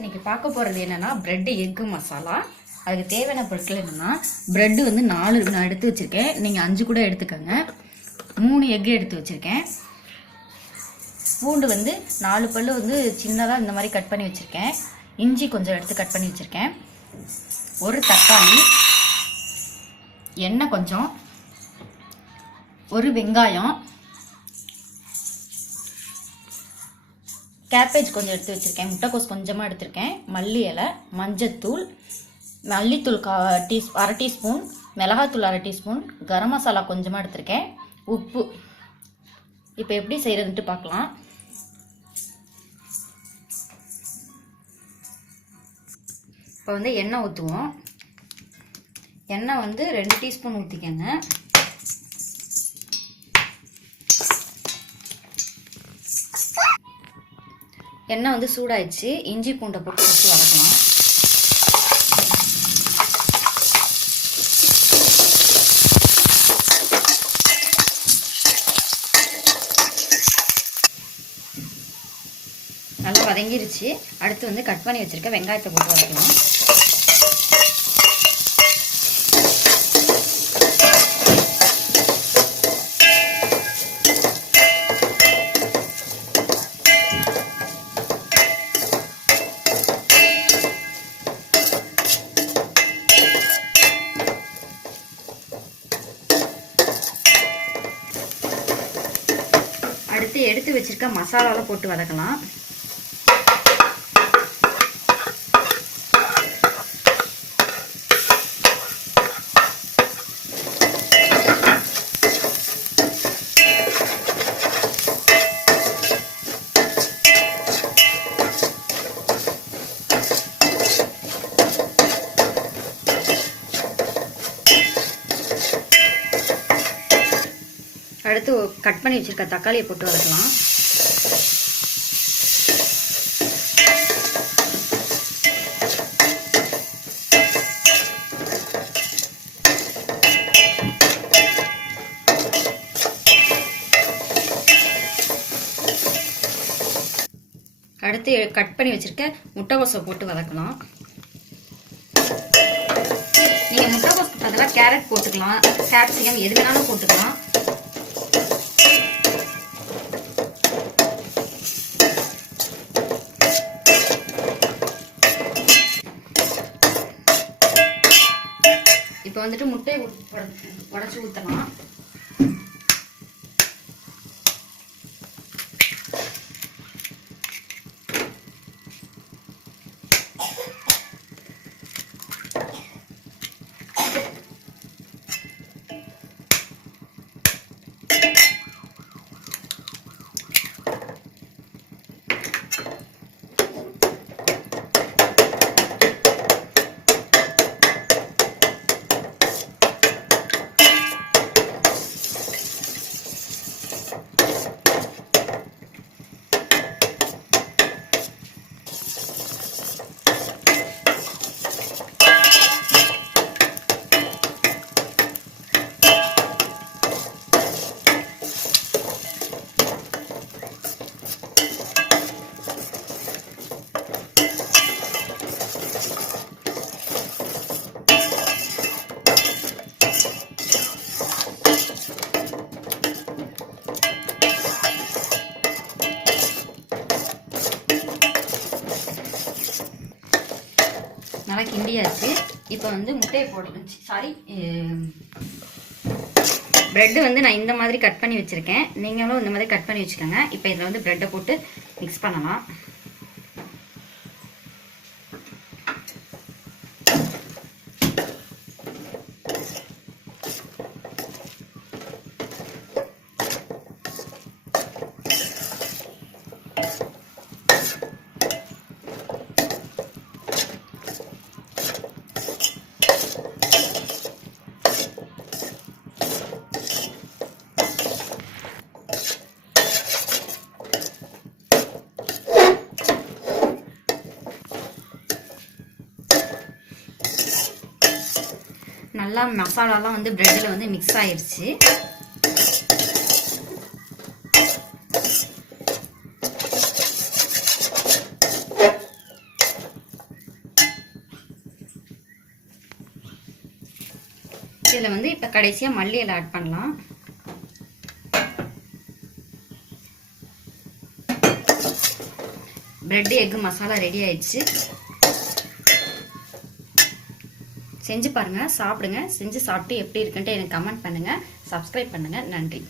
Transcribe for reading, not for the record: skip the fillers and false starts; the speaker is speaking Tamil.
இன்னைக்கு பார்க்க போகிறது என்னென்னா ப்ரெட்டு எக்கு மசாலா. அதுக்கு தேவையான பொருட்கள் என்னென்னா ப்ரெட்டு வந்து 4 நான் எடுத்து வச்சுருக்கேன். நீங்கள் 5 கூட எடுத்துக்கோங்க. 3 எக்கு எடுத்து வச்சுருக்கேன். பூண்டு வந்து 4 பல்லு வந்து சின்னதாக இந்த மாதிரி கட் பண்ணி வச்சுருக்கேன். இஞ்சி கொஞ்சம் எடுத்து கட் பண்ணி வச்சுருக்கேன். ஒரு தக்காளி, எண்ணெய் கொஞ்சம், ஒரு வெங்காயம், கேபேஜ் கொஞ்சம் எடுத்து வச்சுருக்கேன், முட்டைக்கோஸ் கொஞ்சமாக எடுத்திருக்கேன், மல்லி இலை, மஞ்சத்தூள், மல்லித்தூள் அரை டீஸ்பூன், மிளகாத்தூள் அரை டீஸ்பூன், கரம் மசாலா கொஞ்சமாக எடுத்திருக்கேன், உப்பு. இப்போ எப்படி செய்கிறதுன்ட்டு பார்க்கலாம். இப்போ வந்து எண்ணெய் ஊற்றுவோம். எண்ணெய் வந்து 2 டீஸ்பூன் ஊற்றிக்கங்க. எண்ணெய் வந்து சூடாயிடுச்சு. இஞ்சி பூண்டை போட்டு வச்சு வதக்கலாம். நல்லா வதங்கிருச்சு. அடுத்து வந்து கட் பண்ணி வச்சிருக்க வெங்காயத்தை போட்டு வதக்கலாம். அடுத்து எடுத்து வச்சிருக்க மசாலாவை போட்டு வதக்கலாம். அடுத்து கட் பண்ணி வச்சிருக்க தக்காளியை போட்டு வதக்கலாம். அடுத்து கட் பண்ணி வச்சிருக்க முட்டைக்கோஸை போட்டு வதக்கலாம். நீங்க முட்டைக்கோஸ் பதிலாக கேரட் போட்டுக்கலாம், கேப்சிகம் எது வேணாலும் போட்டுக்கலாம். இப்போ வந்துட்டு முட்டையை உடைச்சு ஊற்றலாம். நல்லா கிண்டியாச்சு. இப்போ வந்து முட்டையை போடணும். ப்ரெட்டு வந்து நான் இந்த மாதிரி கட் பண்ணி வச்சுருக்கேன். நீங்களும் இந்த மாதிரி கட் பண்ணி வச்சுக்கோங்க. இப்போ இதில் வந்து ப்ரெட்டை போட்டு மிக்ஸ் பண்ணலாம். நல்லா மசாலாலாம் வந்து பிரெட்டில் வந்து மிக்ஸ் ஆயிடுச்சு. இதில் வந்து இப்போ கடைசியாக மல்லி இலை ஆட் பண்ணலாம். பிரெட் எக் மசாலா ரெடி ஆயிடுச்சு. செஞ்சு பாருங்க, சாப்பிடுங்க. செஞ்சு சாப்பிட்டு எப்படி இருக்குன்ட்டு எனக்கு கமெண்ட் பண்ணுங்க. சப்ஸ்கிரைப் பண்ணுங்க. நன்றி.